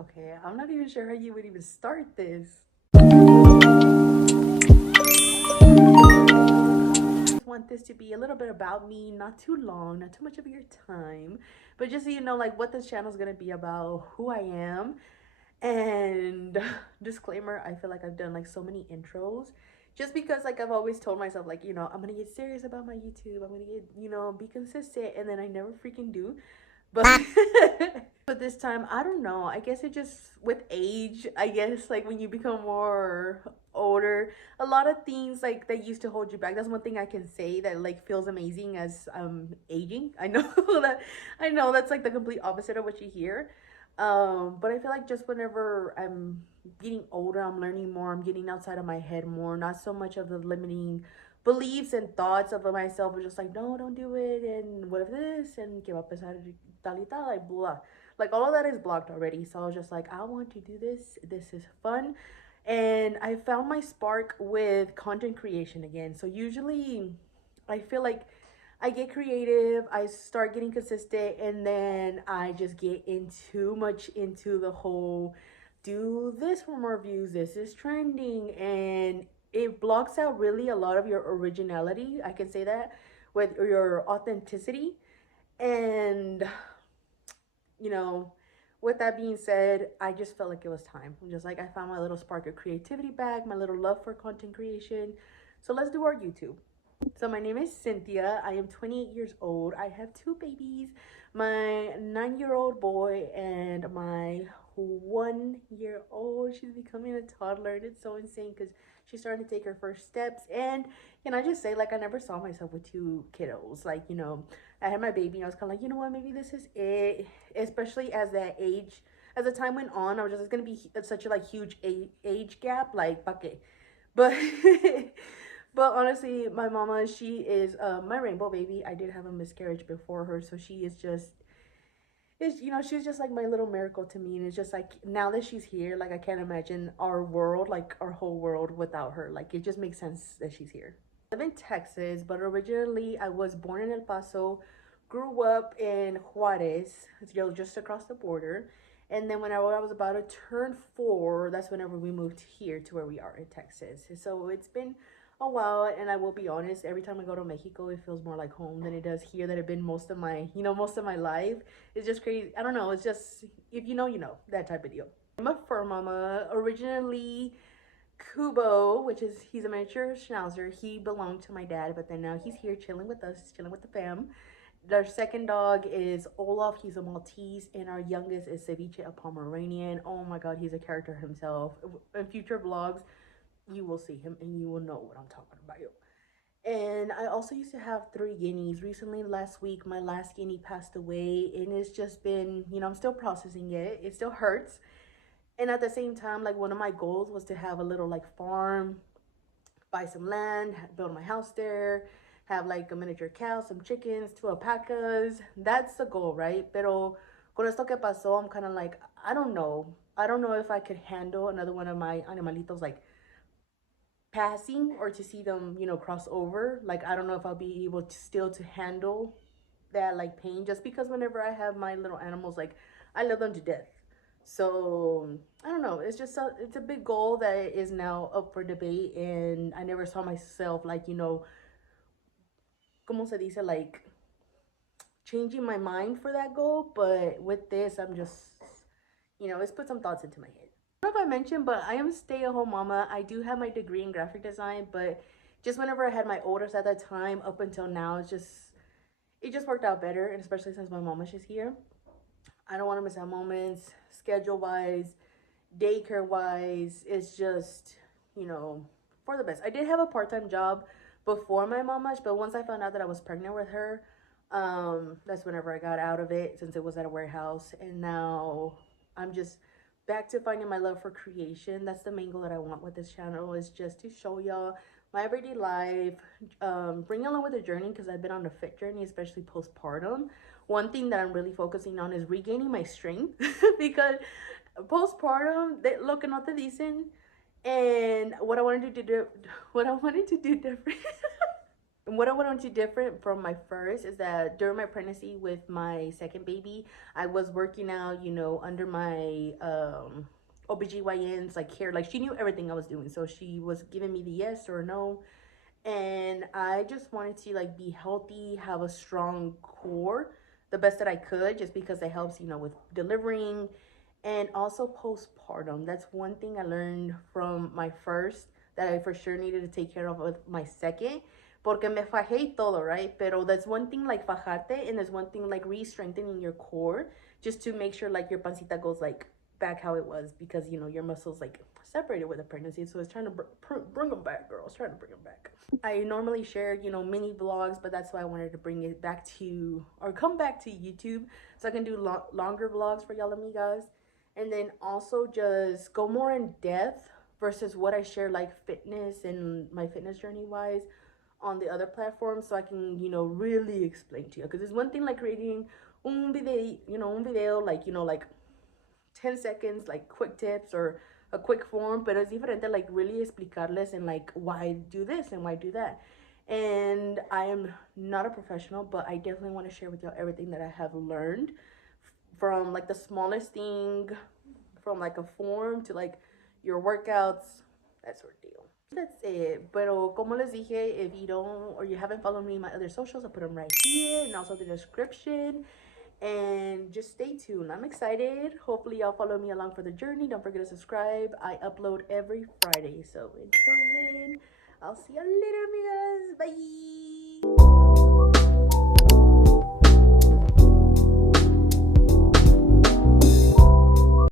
Okay, I'm not even sure how you would even start this. I just want this to be a little bit about me, not too long, not too much of your time, but just so you know, like what this channel is gonna be about, who I am. And disclaimer, I feel like I've done like so many intros just because like I've always told myself like, I'm gonna get serious about my YouTube. I'm gonna get, be consistent, and then I never freaking do. But but this time, I don't know. I guess it just with age, I guess like when you become more older, a lot of things like that used to hold you back. That's one thing I can say that like feels amazing as aging. I know that I know that's like the complete opposite of what you hear. But I feel like just whenever I'm getting older, I'm learning more, I'm getting outside of my head more, not so much of the limiting beliefs and thoughts of myself are just like, no, don't do it, and what if this, and que va a pesar tal y tal, like blah. Like all of that is blocked already. So I was just like, I want to do this. This is fun. And I found my spark with content creation again. So usually I feel like I get creative, I start getting consistent, and then I just get in too much into the whole do this for more views, this is trending, and it blocks out really a lot of your originality. I can say that with your authenticity. And you know, with that being said, I just felt like it was time. I'm just like, I found my little spark of creativity back, my little love for content creation. So let's do our YouTube. So my name is Cynthia. I am 28 years old. I have two babies, my 9-year-old boy and my 1-year-old. She's becoming a toddler, and it's so insane because she's starting to take her first steps. And can I just say, like, I never saw myself with two kiddos. Like, I had my baby and I was kind of like, you know what, maybe this is it. Especially as that age, as the time went on, I was just, it's going to be such a like huge age gap, like, paque. But but honestly, my mama, she is my rainbow baby. I did have a miscarriage before her, so she is just she's just like my little miracle to me. And it's just like now that she's here, like I can't imagine our world, like our whole world without her. Like it just makes sense that she's here. I live in Texas, but originally I was born in El Paso, grew up in Juarez, just across the border. And then whenever I was about to turn 4, that's whenever we moved here to where we are in Texas. So it's been a while, and I will be honest, every time I go to Mexico, it feels more like home than it does here that I've been most of my, most of my life. It's just crazy. I don't know. It's just, if you know, that type of deal. I'm a fur mama. Originally, Kubo, which is, he's a miniature schnauzer. He belonged to my dad, but then now he's here chilling with us, chilling with the fam. Our second dog is Olaf. He's a Maltese, and our youngest is Ceviche, a Pomeranian. Oh my God, he's a character himself. In future vlogs, you will see him and you will know what I'm talking about. And I also used to have 3 guineas. Recently, last week, my last guinea passed away, and it's just been, I'm still processing it. It still hurts. And at the same time, like one of my goals was to have a little like farm, buy some land, build my house there, have like a miniature cow, some chickens, 2 alpacas. That's the goal, right? Pero con esto que pasó, I'm kind of like, I don't know. I don't know if I could handle another one of my animalitos like passing, or to see them, cross over. Like I don't know if I'll be able to still to handle that like pain, just because whenever I have my little animals, like I love them to death. So I don't know. It's just it's a big goal that is now up for debate, and I never saw myself like como se dice, like changing my mind for that goal. But with this, I'm just it's put some thoughts into my head. I don't know if I mentioned, but I am a stay-at-home mama. I do have my degree in graphic design, but just whenever I had my oldest at that time up until now, it just worked out better, and especially since my mama's just here. I don't want to miss out moments, schedule wise, daycare wise. It's just, for the best. I did have a part-time job before my mama's, but once I found out that I was pregnant with her, that's whenever I got out of it, since it was at a warehouse. And now I'm just back to finding my love for creation. That's the main goal that I want with this channel, is just to show y'all my everyday life, bring along with the journey, because I've been on a fit journey, especially postpartum. One thing that I'm really focusing on is regaining my strength because postpartum, lo que no te dicen, and what I wanted to do different what I want to do different from my first is that during my pregnancy with my second baby, I was working out, you know, under my OBGYN's like care. Like she knew everything I was doing. So she was giving me the yes or no. And I just wanted to like be healthy, have a strong core, the best that I could, just because it helps, you know, with delivering and also postpartum. That's one thing I learned from my first that I for sure needed to take care of with my second. Porque me fajé y todo, right? Pero that's one thing like fajarte, and there's one thing like re-strengthening your core just to make sure like your pancita goes like back how it was, because you know your muscles like separated with a pregnancy, so it's trying to bring them back, girl. It's trying to bring them back. I normally share, you know, mini vlogs, but that's why I wanted to bring it back to, or come back to YouTube, so I can do longer vlogs for y'all amigas, and then also just go more in depth versus what I share like fitness and my fitness journey wise on the other platforms, so I can, you know, really explain to you. Because it's one thing like creating un video like, you know, like 10 seconds, like quick tips or a quick form, but it's diferente like really explicarles and like why do this and why do that. And I am not a professional, but I definitely want to share with y'all everything that I have learned from like the smallest thing, from like a form to like your workouts, that sort of deal. That's it. Pero como les dije, if you don't or you haven't followed me in my other socials, I'll put them right here and also the description. And just stay tuned. I'm excited. Hopefully y'all follow me along for the journey. Don't forget to subscribe. I upload every Friday. So until then, I'll see you later, amigas. Bye.